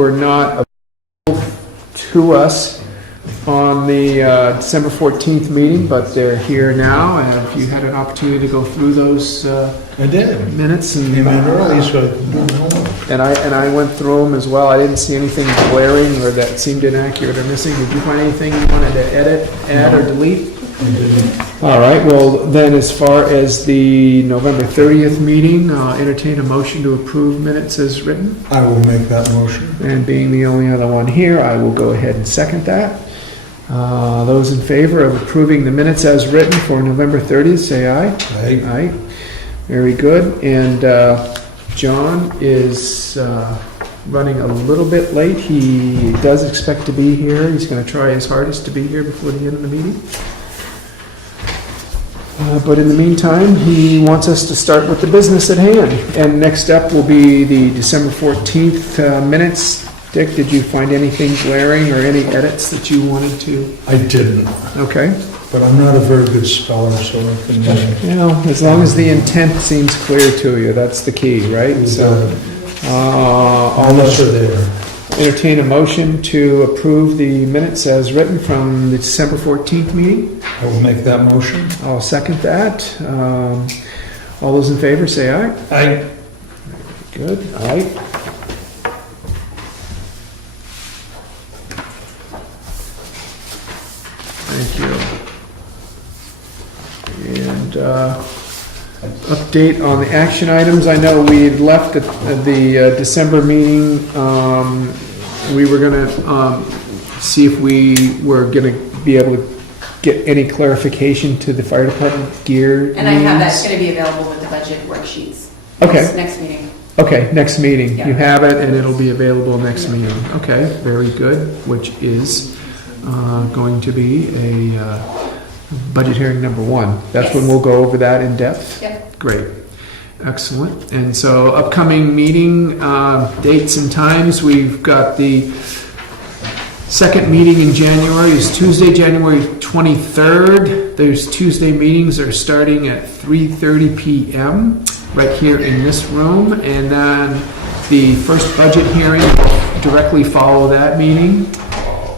were not available to us on the December 14th meeting, but they're here now. And if you had an opportunity to go through those I did. minutes, and Came in early, so I went through them as well. I didn't see anything glaring or that seemed inaccurate or missing. Did you find anything you wanted to edit, add, or delete? I didn't. All right, well, then as far as the November 30th meeting, entertain a motion to approve minutes as written. I will make that motion. And being the only other one here, I will go ahead and second that. Those in favor of approving the minutes as written for November 30th, say aye. Aye. Aye. Very good. And John is running a little bit late. He does expect to be here. He's going to try his hardest to be here before the end of the meeting. But in the meantime, he wants us to start with the business at hand. And next up will be the December 14th minutes. Dick, did you find anything glaring or any edits that you wanted to? I didn't, Okay. but I'm not a very good speller, so I can... You know, as long as the intent seems clear to you, that's the key, right? So, all Unless those you're there. entertain a motion to approve the minutes as written from the December 14th meeting. I will make that motion. I'll second that. All those in favor say aye. Aye. Good, aye. Thank you. And update on the action items. I know we had left at the December meeting. We were going to see if we were going to be able to get any clarification to the fire department gear And I have needs. that's going to be available with the budget worksheets. Okay. Next meeting. Okay, next meeting. Yeah. You have it, and it'll be available next meeting. Okay, very good, which is going to be a budget hearing number 1. That's when Yes. we'll go over that in depth? Yep. Great. Excellent. And so upcoming meeting dates and times, we've got the second meeting in January is Tuesday, January 23rd. Those Tuesday meetings are starting at 3:30 p.m. right here in this room. And then the first budget hearing will directly follow that meeting.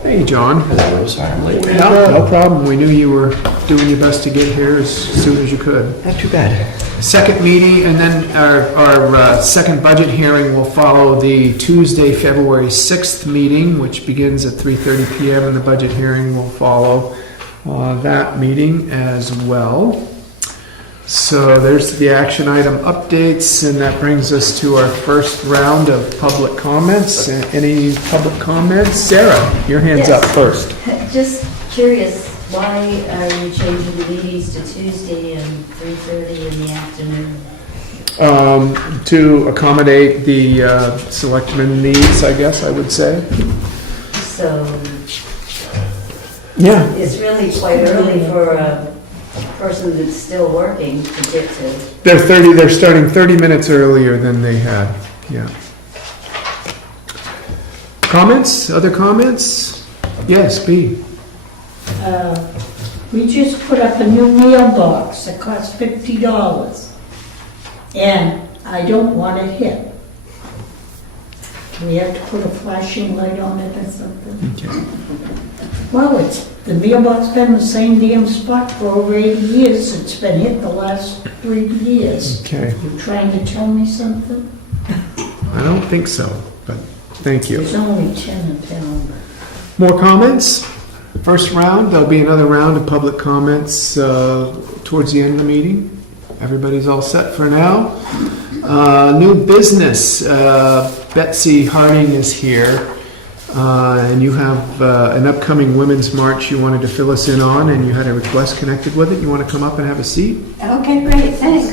Hey, John. Hello, sorry I'm late. No problem. We knew you were doing your best to get here as soon as you could. Not too bad. Second meeting, and then our second budget hearing will follow the Tuesday, February 6th meeting, which begins at 3:30 p.m., and the budget hearing will follow that meeting as well. So there's the action item updates, and that brings us to our first round of public comments. Any public comments? Sarah, your hand's Yes. up first. Just curious, why are you changing the meetings to Tuesday and 3:30 in the afternoon? To accommodate the selectmen needs, I guess I would say. So Yeah. it's really quite early for a person that's still working to get to. They're starting 30 minutes earlier than they had, yeah. Comments, other comments? Yes, B. We just put up a new mailbox that costs $50, and I don't want it hit. Do we have to put a flashing light on it or something? Okay. Well, the mailbox been in the same damn spot for over 80 years. It's been hit the last 3 years. Okay, You trying to tell me something? I don't think so, but thank you. It's only 10 a pound. More comments? First round, there'll be another round of public comments towards the end of the meeting. Everybody's all set for now. New business, Betsy Harding is here, and you have an upcoming Women's March you wanted to fill us in on, and you had a request connected with it. You want to come up and have a seat? Okay, great, thanks.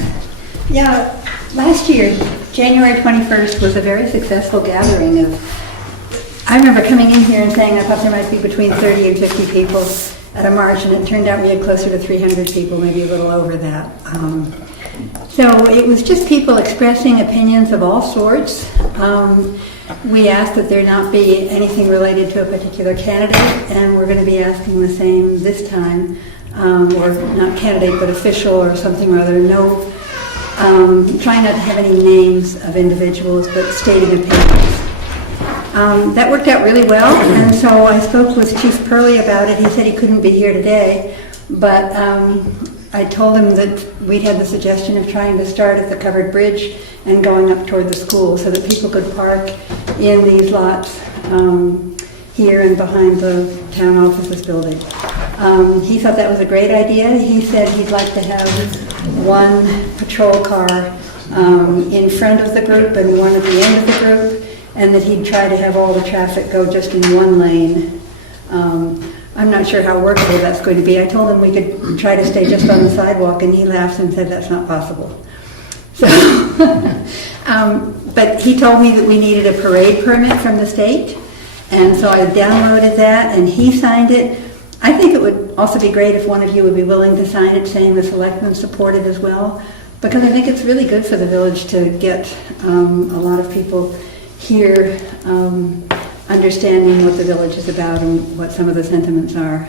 Yeah, last year, January 21st was a very successful gathering of, I remember coming in here and saying I thought there might be between 30 and 50 people at a march, and it turned out we had closer to 300 people, maybe a little over that. So it was just people expressing opinions of all sorts. We asked that there not be anything related to a particular candidate, and we're going to be asking the same this time, or not candidate but official or something or other. No, trying not to have any names of individuals, but stating opinions. That worked out really well, and so I spoke with Chief Purley about it. He said he couldn't be here today, but I told him that we'd had the suggestion of trying to start at the covered bridge and going up toward the school so that people could park in these lots here and behind the town offices building. He thought that was a great idea. He said he'd like to have one patrol car in front of the group and one at the end of the group, and that he'd try to have all the traffic go just in one lane. I'm not sure how workable that's going to be. I told him we could try to stay just on the sidewalk, and he laughed and said that's not possible. So, but he told me that we needed a parade permit from the state, and so I downloaded that, and he signed it. I think it would also be great if one of you would be willing to sign it, saying the selectmen support it as well, because I think it's really good for the village to get a lot of people here understanding what the village is about and what some of the sentiments are.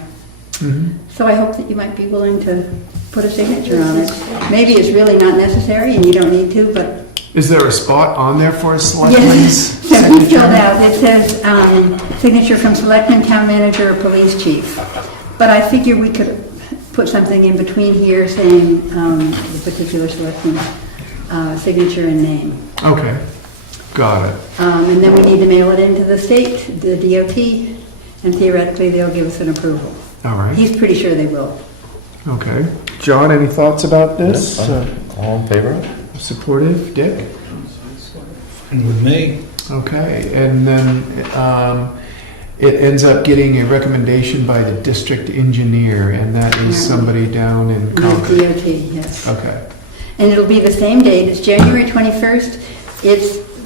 So I hope that you might be willing to put a signature on it. Maybe it's really not necessary and you don't need to, but... Is there a spot on there for a selectman's Yes, so he signature? filled out, it says signature from selectman, town manager, or police chief. But I figure we could put something in between here saying the particular selectman's signature and name. Okay, got it. And then we need to mail it into the state, the DOT, and theoretically they'll give us an approval. All right, He's pretty sure they will. okay. John, any thoughts about this? All in favor? Supportive, Dick? And with me, Okay, and then it ends up getting a recommendation by the district engineer, and that is somebody down in The Concord. DOT, yes. Okay, And it'll be the same date, it's January 21st.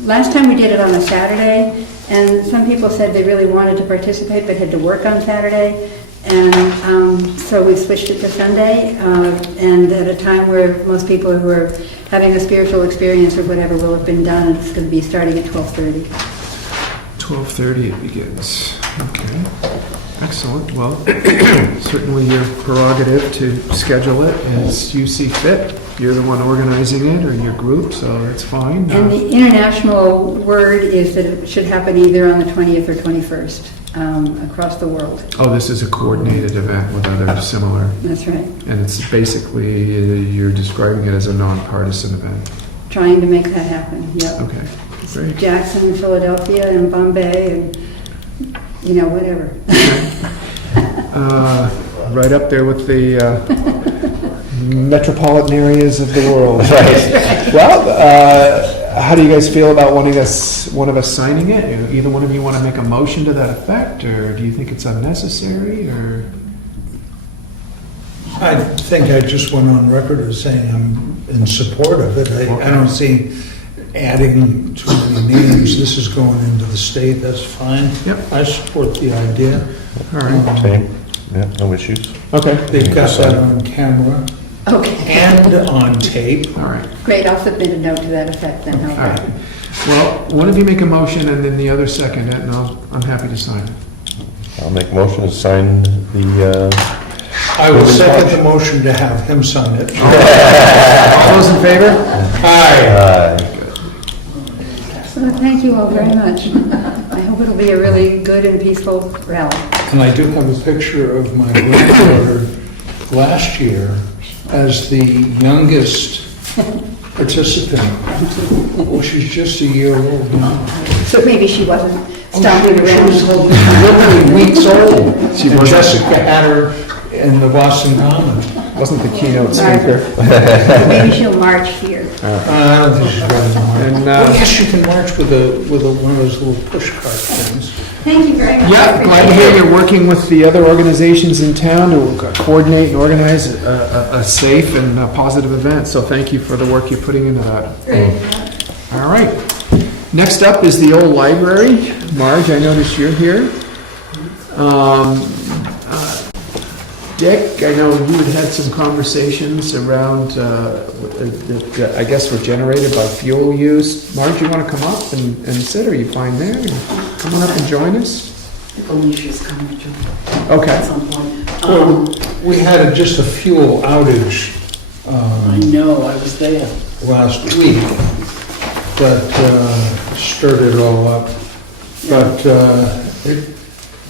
Last time we did it on a Saturday, and some people said they really wanted to participate but had to work on Saturday. And so we switched it to Sunday, and at a time where most people who are having a spiritual experience or whatever will have been done, and it's going to be starting at 12:30. 12:30 it begins. Okay, excellent. Well, certainly your prerogative to schedule it as you see fit. You're the one organizing it, or your group, so that's fine. And the international word is that it should happen either on the 20th or 21st across the world. Oh, this is a coordinated event with other similar, That's right. and it's basically, you're describing it as a nonpartisan event. Trying to make that happen, yep. Okay, great. Jackson, Philadelphia, and Bombay, and, whatever. Right up there with the metropolitan areas of the world. Well, how do you guys feel about one of us signing it? Either one of you want to make a motion to that effect, or do you think it's unnecessary, or? I think I just went on record as saying I'm in support of it. I don't see adding too many names. This is going into the state, that's fine. Yep. I support the idea. All right. Same. Yeah, no issues. Okay. They've got that on camera Okay, and on tape. All right. great, I'll submit a note to that effect then. All right. Well, one of you make a motion and then the other second it, and I'm happy to sign it. I'll make a motion to sign the, I will second the motion to have him sign it. All those in favor? Aye. So thank you all very much. I hope it'll be a really good and peaceful rally. And I do have a picture of my granddaughter last year as the youngest participant. Well, she's just a year old now. So maybe she wasn't stomping around the whole Literally weeks old. She And wasn't. Jessica had her in the Boston Common. Wasn't the keynote speaker. Maybe she'll march here. I don't think she's going to march. And, Well, yes, you can march with one of those little push cart things. Thank you very much. Yeah, glad to hear you're working with the other organizations in town to coordinate and organize a safe and a positive event. So thank you for the work you're putting into that. Great. All right. Next up is the old library. Marge, I noticed you're here. Dick, I know you had some conversations around that I guess were generated by fuel use. Marge, you want to come up and sit, or are you fine there? Come on up and join us. Alicia's coming to join Okay. at some point. We had just a fuel outage I know, I was there. last week that stirred it all up. but it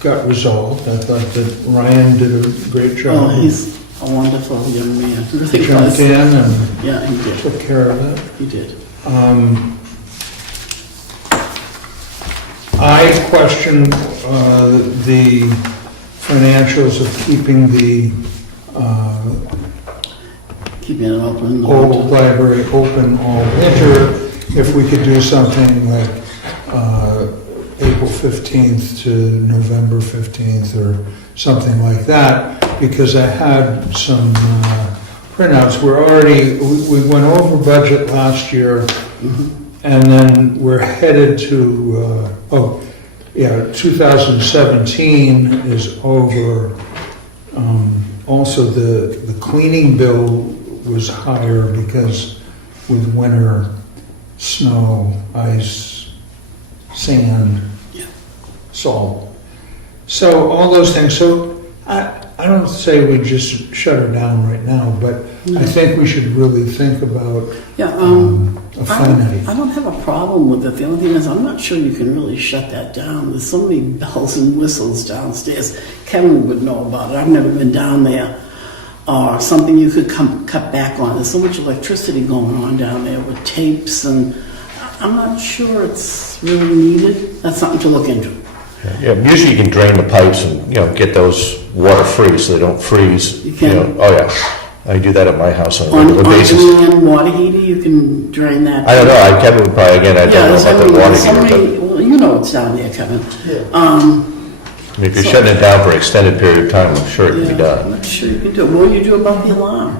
got resolved. I thought that Ryan did a great job. Oh, he's a wonderful young man. He really Jumped was. in and Yeah, he did. took care of it. He did. I question the financials of keeping the Keeping it open. old library open all winter. If we could do something like April 15th to November 15th or something like that, because I had some printouts. We went over budget last year, and then we're headed to, 2017 is over. Also, the cleaning bill was higher because with winter, snow, ice, sand, salt. So all those things. So I don't say we just shut her down right now, but I think we should really think about Yeah, a finite. I don't have a problem with it. The only thing is, I'm not sure you can really shut that down. There's so many bells and whistles downstairs. Kevin would know about it. I've never been down there. Or something you could cut back on. There's so much electricity going on down there with tapes, and I'm not sure it's really needed. That's something to look into. Yeah, usually you can drain the pipes and, get those water-free so they don't freeze. You can. Oh, yeah. I do that at my house on a On regular basis. demand water heater, you can drain that. I don't know, Kevin would probably, again, I don't know about the water heater, well, you know what's down there, Kevin. but if you're shutting it down for an extended period of time, I'm sure it can be I'm done. not sure you can do it. What do you do about the alarm?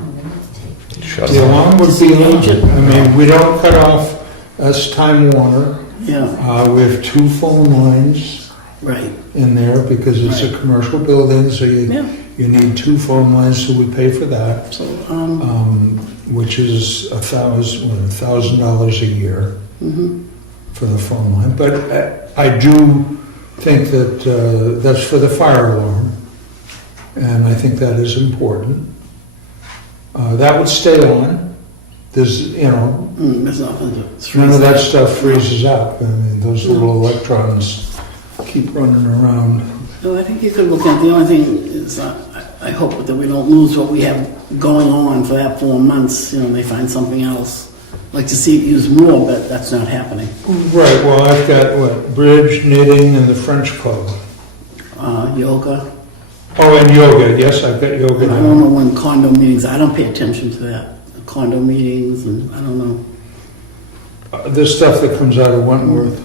Shut The it down. alarm would be, I mean, we don't cut off us Time Warner. Yeah, We have 2 phone lines right. in there because it's a commercial building, so Yeah. you need 2 phone lines, so we pay for that, So, which is $1,000 a year for the phone line. But I do think that that's for the fire alarm, and I think that is important. That would stay on. There's, there's nothing to none of that freeze stuff freezes up. I mean, those little electrons keep running around. No, I think you could look at, the only thing is, I hope that we don't lose what we have going on for that 4 months, they find something else. Like to see it used more, but that's not happening. Right, well, I've got, bridge, knitting, and the French club. Yoga. Oh, and yoga, yes, I've got yoga And I now. don't know when condo meetings, I don't pay attention to that. Condo meetings, and I don't know. The stuff that comes out of Wentworth.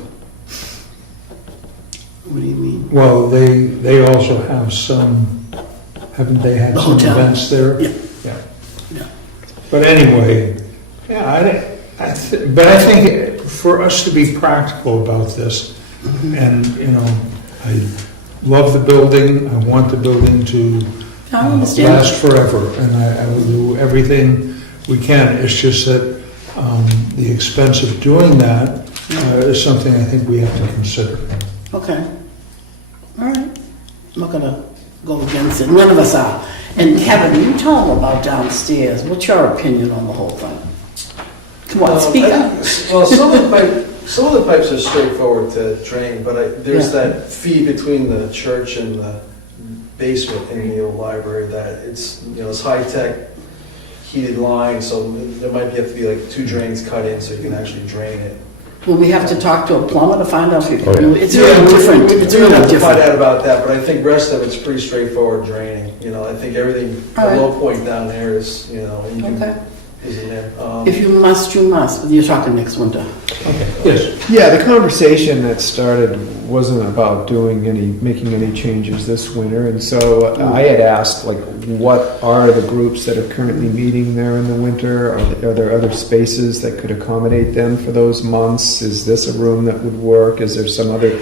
What do you mean? Well, they also have some, haven't they had The some hotel. events there? Yeah. Yeah. Yeah. But anyway, yeah, but I think for us to be practical about this, and, I love the building, I want the building to I understand. last forever, and I will do everything we can. It's just that the expense of doing that is something I think we have to consider. Okay. All right. I'm not gonna go against it. None of us are. And Kevin, you tell them about downstairs. What's your opinion on the whole thing? Come on, speak up. Well, some of the pipes are straightforward to drain, but there's that fee between the church and the basement in the old library that it's high-tech heated line, so there might have to be like 2 drains cut in so you can actually drain it. Will we have to talk to a plumber to find out if you Oh, can yeah. do it? It's really different. It's We really have to find different. out about that, but I think rest of it's pretty straightforward draining. I think everything, the All right. low point down there is, and you can, Okay. is in there. If you must, you must. You're talking next winter. Yes. Yeah, the conversation that started wasn't about making any changes this winter, and so I had asked, what are the groups that are currently meeting there in the winter? Are there other spaces that could accommodate them for those months? Is this a room that would work? Is there some other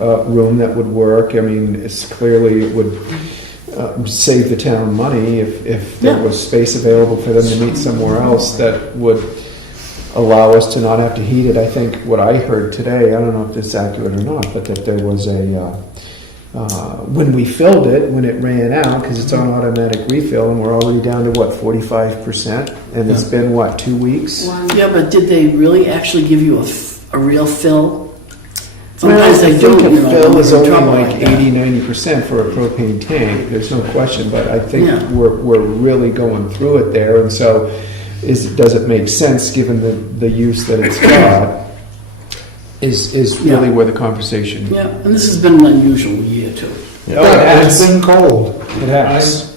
room that would work? I mean, it would save the town money if there was space available for them to meet somewhere else that would allow us to not have to heat it. I think what I heard today, I don't know if this is accurate or not, but that there was when we filled it, when it ran out, because it's on automatic refill, and we're already down to 45%, and it's been 2 weeks? Yeah, but did they really actually give you a real fill? Sometimes they do, I think you a know, fill is in only trouble like like that. 80-90% for a propane tank, there's no question, but I think Yeah. we're really going through it there, and so does it make sense, given the use that it's got, is really Yeah. where the conversation. Yeah, and this has been an unusual year too. Oh, it has. It's been cold. It has.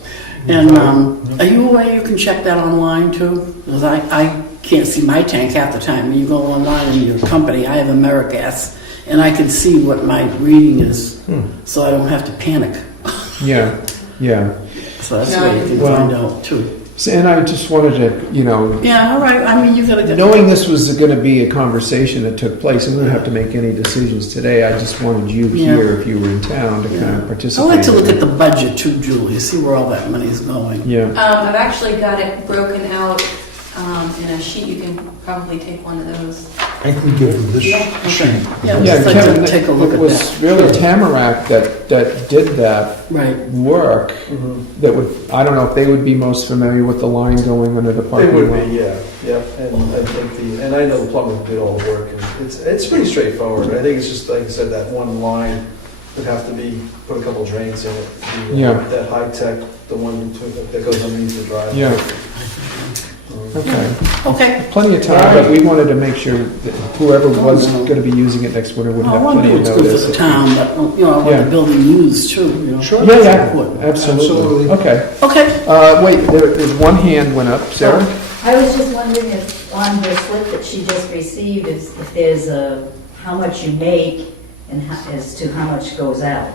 And are you aware you can check that online too? Because I can't see my tank half the time. When you go online in your company, I have AmeriGas, and I can see what my reading is, so I don't have to panic. Yeah, yeah. So that's the way you can Well- find out too. So, and I just wanted to, Yeah, all right. I mean, you gotta get. knowing this was going to be a conversation that took place, and we don't have to make any decisions today, I just wanted you Yeah. here, if you were in town, to kind of I participate. like to look at the budget too, Julie. See where all that money's going. Yeah, I've actually got it broken out in a sheet. You can probably take one of those. I can give you this Yeah, sheet. Yeah, yeah, just like Kevin, to take a look it at was that. really Tamarack that did that Right. work, that would, I don't know if they would be most familiar with the line going under the They parking would lot. be, yeah, and I think and I know the plumber did all the work, and it's pretty straightforward. I think it's just, like I said, that one line would have to be, put a couple drains in it. Yeah. That high tech, the one between, that goes underneath the driveway. Yeah, okay. Okay. Plenty of time, but we wanted to make sure that whoever was going to be using it next winter would I have want to plenty do of what's good notice. for the town, but I want Yeah. the building used too. You know. Sure. Yeah, That's yeah, important. absolutely. Absolutely. Okay. Okay. Wait, there's one hand went up, Sarah? I was just wondering if on her slip that she just received, if there's how much you make and as to how much goes out.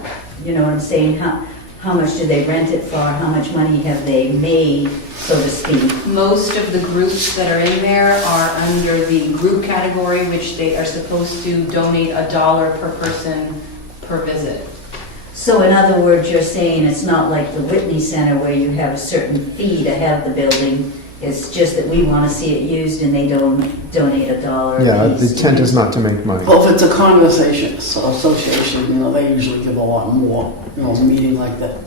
You know what I'm saying? How much do they rent it for? How much money have they made, so to speak? Most of the groups that are in there are under the group category, which they are supposed to donate $1 per person per visit. So in other words, you're saying it's not like the Whitney Center where you have a certain fee to have the building. It's just that we want to see it used and they don't donate $1. Yeah, apiece the to intent use. is not to make money. Well, if it's a conversation association, you know, they usually give a lot more. You know, a meeting like that.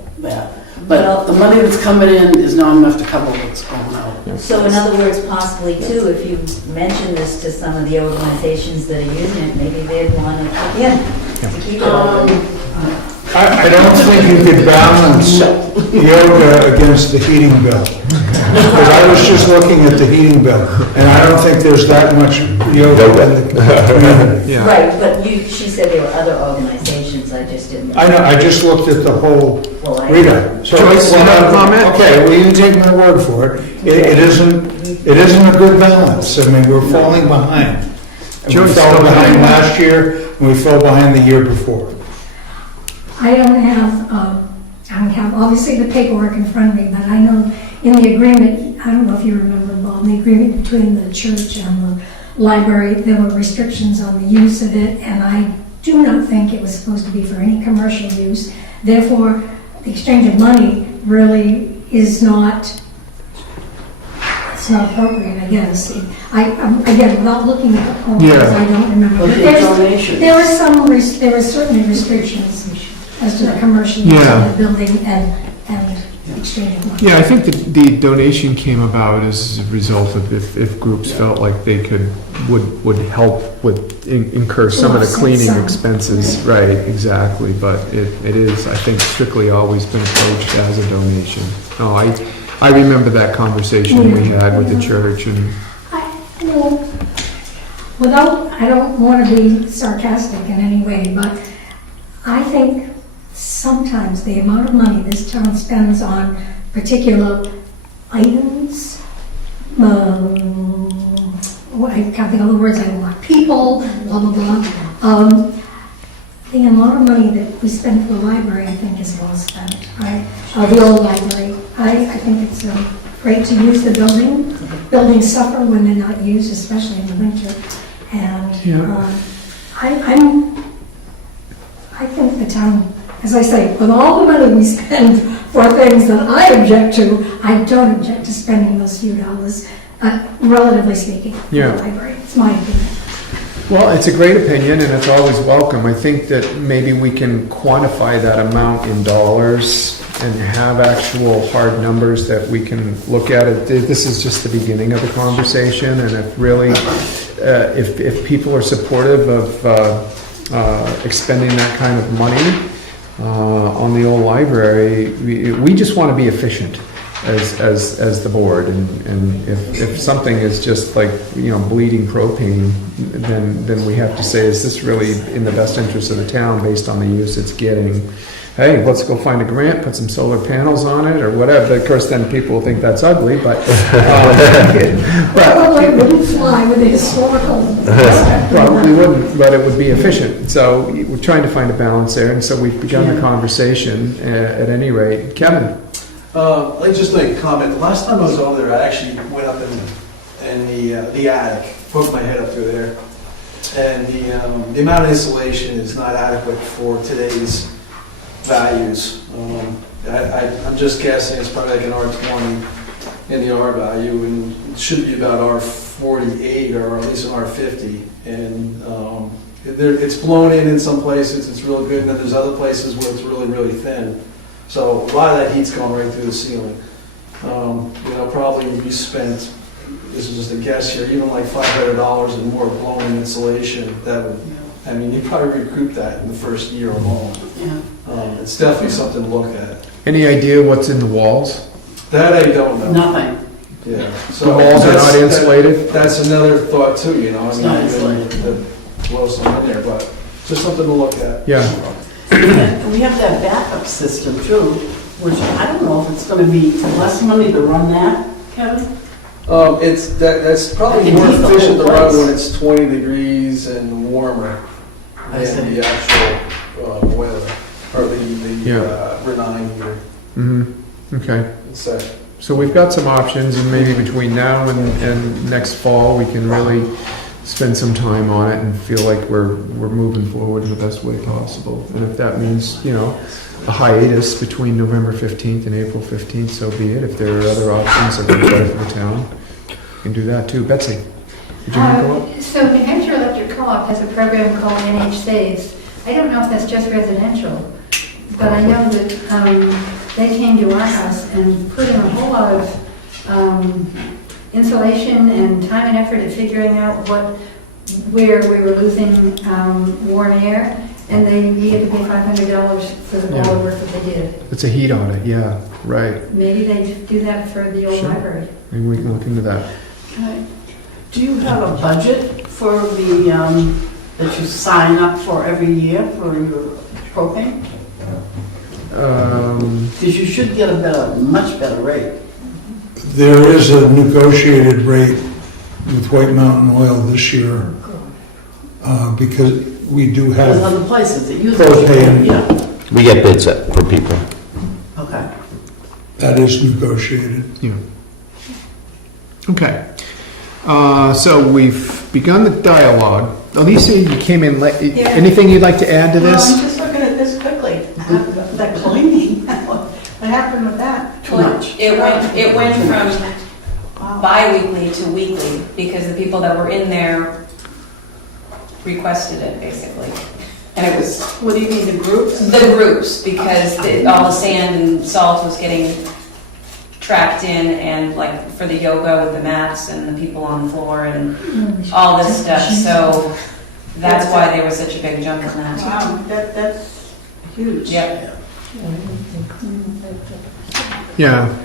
But the money that's coming in is not enough to cover what's going out. So in other words, possibly too, if you mention this to some of the organizations that are using it, maybe they'd want to kick in to keep it open. I don't think you could balance yoga against the heating bill. Because I was just looking at the heating bill, and I don't think there's that much yoga in the community. Yeah. Right, but she said there were other organizations, I just didn't. I know, I just looked at the whole Well, I- Rita. So, Joyce, you have a comment? Okay, well, you can take my word for it. It isn't a good balance. I mean, we're falling behind. And we Joyce, fell go behind ahead. last year, and we fell behind the year before. I don't have obviously the paperwork in front of me, but I know in the agreement, I don't know if you remember, Bob, the agreement between the church and the library, there were restrictions on the use of it, and I do not think it was supposed to be for any commercial use. Therefore, the exchange of money really is not, it's not appropriate, I guess. Again, without looking at the forms, Yeah. I don't remember. Well, But the there donations. were certainly restrictions as to the commercial use Yeah. of the building and exchange of money. Yeah, I think the donation came about as a result of if groups felt like they would help with, incur some of the Offset cleaning some. expenses. Right, exactly, but it is, I think, strictly always been approached as a donation. No, I remember that conversation we had with the church, and You know, I don't want to be sarcastic in any way, but I think sometimes the amount of money this town spends on particular items, I can't think of the words I want, people, blah, blah, blah. The amount of money that we spend for the library, I think, is well spent, right? The old library. I think it's great to use the building. Buildings suffer when they're not used, especially in the winter. And I think the town, as I say, with all the money we spend for things that I object to, I don't object to spending those few dollars, relatively speaking, for Yeah. the library. It's my opinion. well, it's a great opinion, and it's always welcome. I think that maybe we can quantify that amount in dollars and have actual hard numbers that we can look at. It. This is just the beginning of the conversation, and if really, if people are supportive of expending that kind of money on the old library. We just want to be efficient as the board, and if something is just like, bleeding propane, then we have to say, is this really in the best interest of the town based on the use it's getting? Hey, let's go find a grant, put some solar panels on it or whatever. Of course, then people will think that's ugly, but Probably wouldn't fly with the historical. probably wouldn't, but it would be efficient. So we're trying to find a balance there, and so we've begun the conversation at any rate. Kevin? I'd just like to comment. The last time I was over there, I actually went up in the attic, poked my head up through there, and the amount of insulation is not adequate for today's values. I'm just guessing it's probably like an R20 in the R value, and it should be about R48 or at least an R50. And it's blown in some places, it's real good, and then there's other places where it's really, really thin. So a lot of that heat's going right through the ceiling. Probably we spent, this is just a guess here, even like $500 and more blown-in insulation. That would, you probably recoup that in the first year alone. Yeah. It's definitely something to look at. Any idea what's in the walls? That I don't know. Nothing. Yeah. The walls are not insulated? That's another thought too, It's not insulated. To blow some in there, but just something to look at. Yeah. And we have that backup system too, which I don't know if it's gonna be less money to run that, Kevin? That's probably I can more heat the efficient to whole run place. when it's 20 degrees and warmer I see. than the actual boiler, or the Renine heater. Mm-hmm. Okay. So, So we've got some options, and maybe between now and next fall, we can really spend some time on it and feel like we're moving forward in the best way possible. And if that means, a hiatus between November 15th and April 15th, so be it. If there are other options that are better for the town, we can do that too. Betsy, did you want to go up? So New Hampshire Electric Co-op has a program called NH Saves. I don't know if that's just residential, but I know that they came to our house and put in a whole lot of insulation and time and effort at figuring out where we were losing warm air, and you had to pay $500 for the all the work that they did. It's a heat audit, yeah, right. Maybe they do that for the old Sure. library. Maybe we can look into that. Do you have a budget for the, that you sign up for every year for your propane? Because you should get much better rate. There is a negotiated rate with White Mountain Oil this year, because we do There's have other places that use propane. it. Yeah, We get bids for people. okay. that is negotiated. Yeah. Okay. So we've begun the dialogue. Alicia, you came in late. Yeah. Anything you'd like to add to Well, this? I'm just looking at this quickly. That cleaning, what happened with that? Too much. It went from bi-weekly to weekly, because the people that were in there requested it, basically. And it was What do you mean, the groups? the groups, because all the sand and salt was getting trapped in, and like for the yoga with the mats and the people on the floor and all this stuff. So that's why there was such a big jump in that. Wow, that's huge. Yep. Yeah.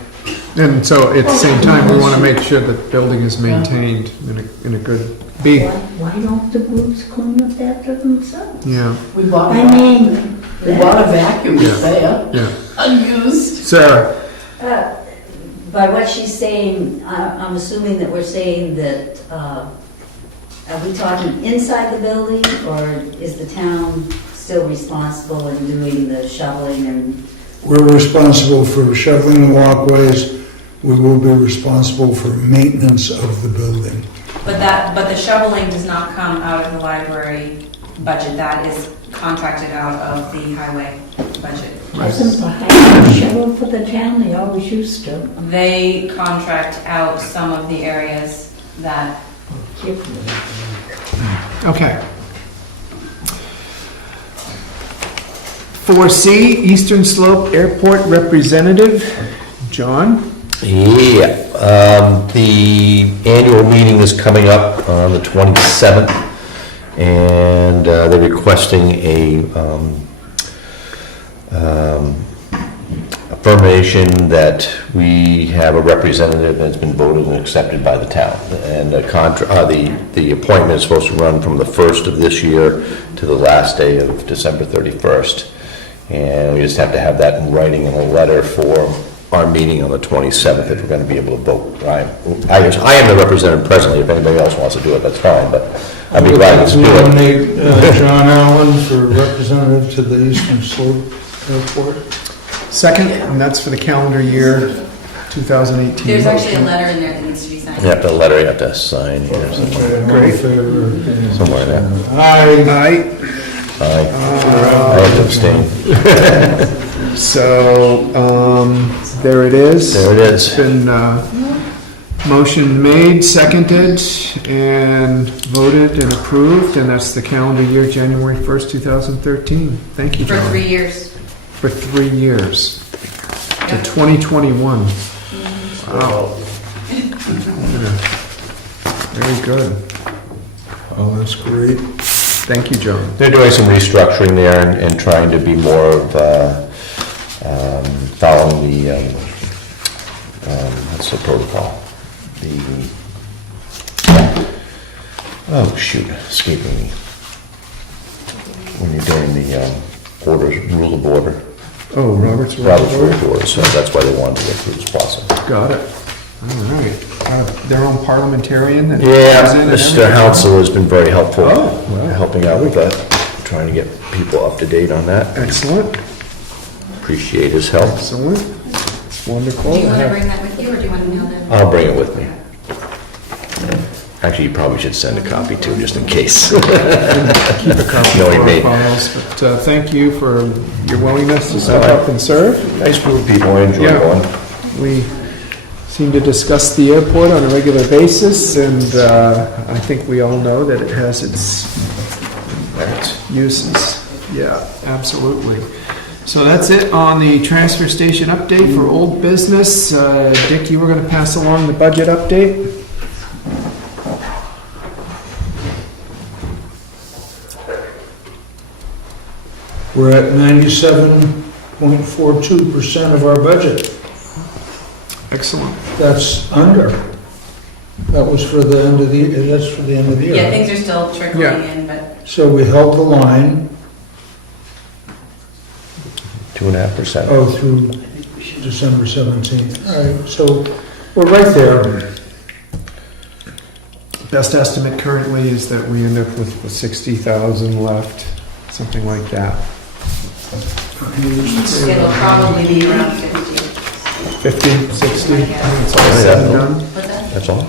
And so at the same time, we want to make sure that the building is maintained in a good, Why don't the groups clean up after themselves? yeah, We bought, I mean, we bought a vacuum Yeah. there, yeah. unused. Sarah? By what she's saying, I'm assuming that we're saying that, are we talking inside the building, or is the town still responsible in doing the shoveling and? We're responsible for shoveling the walkways. We will be responsible for maintenance of the building. But the shoveling does not come out of the library budget. That is contracted out of the highway budget. doesn't the highway shovel for the town? They always used to. They contract out some of the areas that, Okay. 4C, Eastern Slope Airport Representative, John? Yeah, the annual meeting is coming up on the 27th, And they're requesting a affirmation that we have a representative that's been voted and accepted by the town. And the appointment is supposed to run from the 1st of this year to the last day of December 31st. And we just have to have that in writing in a letter for our meeting on the 27th if we're going to be able to vote. I am the representative presently. If anybody else wants to do it, that's fine, but I'd be glad to do it. Nominate John Allen for representative to the Eastern Slope Airport. Second, and that's for the calendar year 2018. There's actually a letter in there that needs to be signed. You have to letter, you have to sign here somewhere. Great. Somewhere there. Aye. Aye. I have to abstain. So, there it is. There it is. It's been, motion made, seconded, and voted and approved, and that's the calendar year, January 1st, 2013. Thank you, For John. 3 years. For 3 years. To 2021. Wow. Very good. Oh, that's great. Thank you, John. They're doing some restructuring there and trying to be more of, following the, what's the protocol? Escaping me. When you're doing the rule of order. Oh, Robert's Rule Robert's of Rule Order. of Order, so that's why they wanted to go through this process. Got it. All right. Their own parliamentarian that Yeah, comes in and Mr. everything? Hounsel has been very helpful, Oh, well. helping out with that, trying to get people up to date on that. Excellent. Appreciate his help. Excellent. It's wonderful. Do you want to bring that with you, or do you want to mail that? I'll bring it with me. Actually, you probably should send a copy too, just in case. Keep a copy No, of he our made- files, but thank you for your willingness to step up and serve. Nice group of people, I enjoy Yeah. going. We seem to discuss the airport on a regular basis, and I think we all know that it has its uses. Yeah, absolutely. So that's it on the transfer station update for old business. Dick, you were going to pass along the budget update? We're at 97.42% of our budget. Excellent. That's under. That was for the end of the, that's for the end of the year. Yeah, things are still trickling Yeah. in, but So we held the line, 2.5%. through December 17th. All right, so we're right there. Best estimate currently is that we end up with 60,000 left, something like that. it'll probably be around 50. 50, 60, when it's all Yeah, said and no. done. What's that? That's all.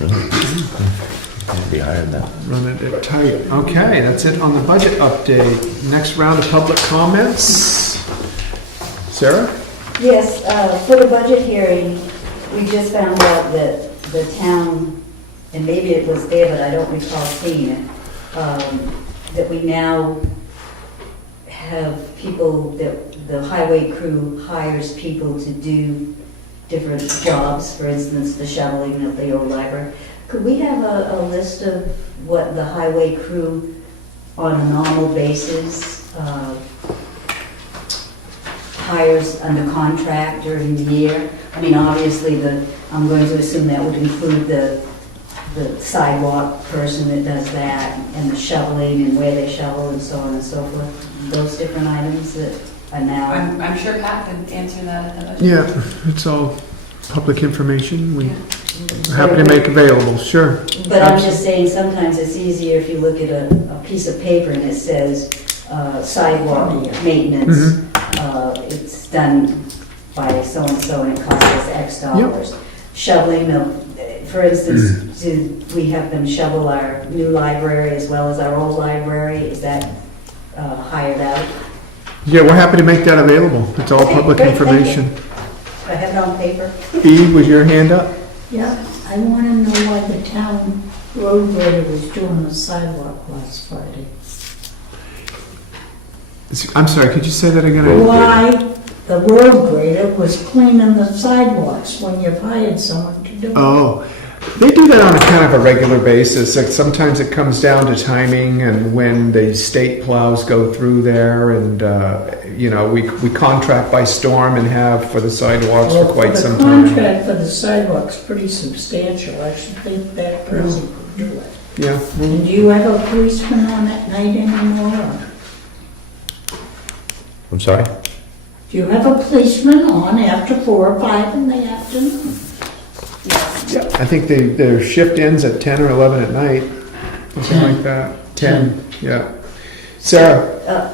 It'll be higher than that. Run it tight. Okay, that's it on the budget update. Next round of public comments. Sarah? Yes, for the budget hearing, we just found out that the town, and maybe it was there, but I don't recall seeing it, that we now have people, that the highway crew hires people to do different jobs, for instance, the shoveling of the old library. Could we have a list of what the highway crew on a normal basis hires under contract during the year? I mean, obviously, I'm going to assume that would include the sidewalk person that does that, and the shoveling and where they shovel and so on and so forth. Those different items that are now. I'm sure Pat could answer that at the budget. Yeah, it's all public information. Yeah. We're happy to make available, sure. But I'm just saying, sometimes it's easier if you look at a piece of paper and it says sidewalk maintenance. It's done by so-and-so and it costs us X dollars. Shoveling, for instance, do we have them shovel our new library as well as our old library? Is that hired out? Yeah, we're happy to make that available. It's all Okay, public great, thank you. information. I have it on paper. E, was your hand up? Yeah, I want to know why the town road grader was doing the sidewalk last Friday. I'm sorry, could you say that again? Why the road grader was cleaning the sidewalks when you've hired someone to do it. Oh, They do that on a kind of a regular basis. Like sometimes it comes down to timing and when the state plows go through there, and we contract by storm and have for the sidewalks for quite some The time. contract for the sidewalk's pretty substantial. I should think that person could do it. Yeah. And do you have a policeman on at night anymore? Or I'm sorry? do you have a policeman on after 4 or 5 in the afternoon? Yeah, I think their shift ends at 10 or 11 at night, something like that. 10, yeah. Sarah?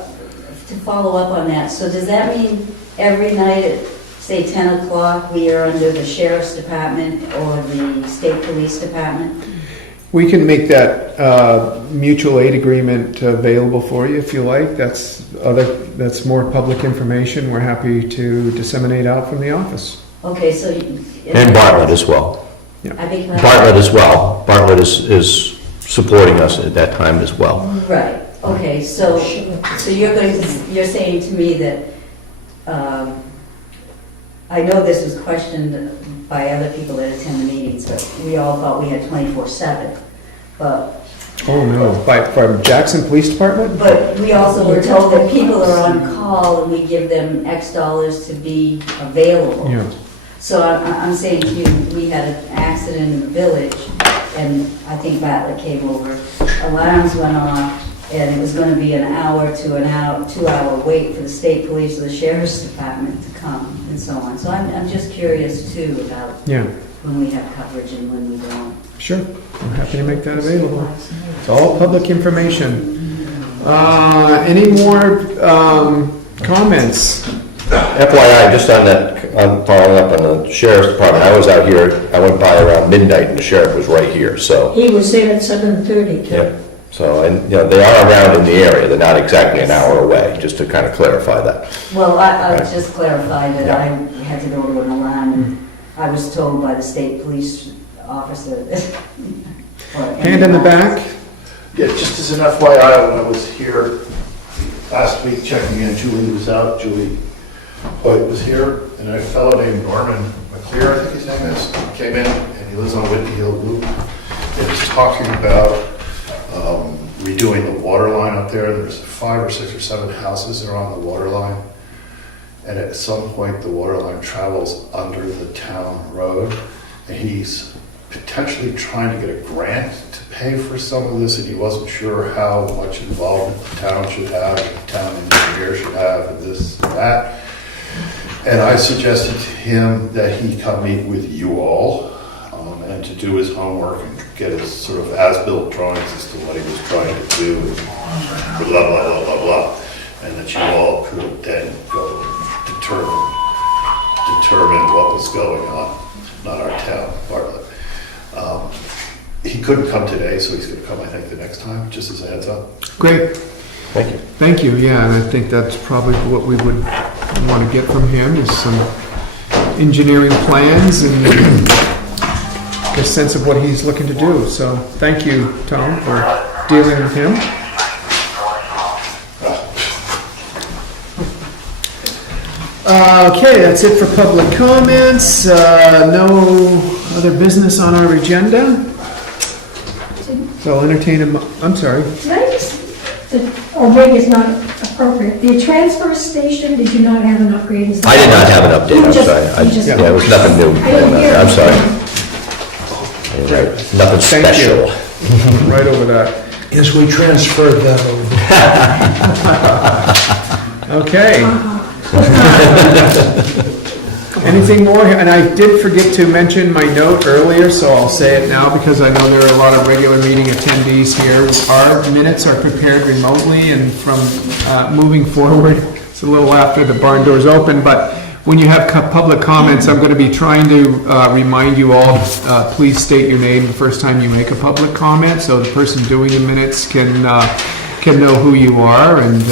To follow up on that, so does that mean every night at, say, 10 o'clock, we are under the sheriff's department or the state police department? We can make that mutual aid agreement available for you if you like. That's more public information. We're happy to disseminate out from the office. Okay, so. And Bartlett as well. I beg your pardon? Bartlett as well. Bartlett is supporting us at that time as well. Right, okay, so you're saying to me that, I know this was questioned by other people that attend the meetings, but we all thought we had 24/7, but. Oh, no, from Jackson Police Department? But we also were told that people are on call and we give them X dollars to be available. Yeah. So I'm saying to you, we had an accident in the village, and I think Bartlett came over, alarms went off, and it was gonna be an hour to an hour, 2-hour wait for the state police or the sheriff's department to come, and so on. So I'm just curious too about Yeah, when we have coverage and when we don't. sure. I'm happy to make that available. It's all public information. Any more comments? FYI, just on that, on following up on the sheriff's department, I was out here, I went by around midnight and the sheriff was right here, so. He was there at 7:30. Yeah, so, and, they are around in the area, they're not exactly an hour away, just to kind of clarify that. Well, I just clarified that Yeah. I had to go to an alarm, and I was told by the state police officer that. Hand in the back? Yeah, just as an FYI, when I was here last week checking in, Julie was out, Julie Hoyt was here, and a fellow named Norman McClear, I think his name is, came in, and he lives on Whitney Hill Loop, and was talking about redoing the water line up there. There's 5 or 6 or 7 houses that are on the water line, and at some point the water line travels under the town road, and he's potentially trying to get a grant to pay for some of this, and he wasn't sure how much involvement the town should have, the town engineer should have, and this and that. And I suggested to him that he come meet with you all and to do his homework and get his sort of as-built drawings as to what he was trying to do, and blah, blah, blah, blah, blah. And that you all could then go determine what was going on, not our town, Bartlett. He couldn't come today, so he's going to come, I think, the next time, just as a heads up. Great. Thank you. Thank you, yeah, and I think that's probably what we would want to get from him, is some engineering plans and a sense of what he's looking to do. So thank you, Tom, for dealing with him. Okay, that's it for public comments. No other business on our agenda. So I'll entertain I'm sorry. Did I just, or maybe it's not appropriate, the transfer station, did you not have an upgrade? I did not have an update, You I'm just- sorry. you just- Yeah, it was nothing new I didn't going on hear there, I'm it. sorry. You're right. Nothing Thank you. special. Right over that. Yes, we transferred that over. Okay. Anything more? And I did forget to mention my note earlier, so I'll say it now because I know there are a lot of regular meeting attendees here. Our minutes are prepared remotely, and from moving forward, it's a little after the barn doors open, but when you have public comments, I'm going to be trying to remind you all, please state your name the first time you make a public comment, so the person doing the minutes can know who you are and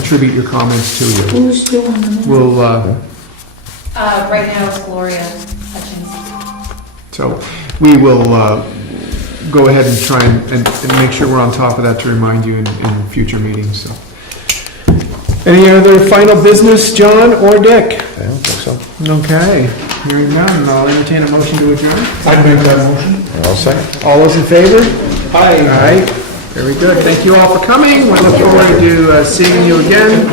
attribute your comments to you. Who's doing the minutes? We'll Right now it's Gloria Hutchins. So we will go ahead and try and make sure we're on top of that to remind you in future meetings. So, any other final business, John or Dick? I don't think so. Okay. Hearing none, I'll entertain a motion to adjourn. I'd make that motion. I'll second. All those in favor? Aye. Aye. Very good. Thank you all for coming. We look forward to seeing you again.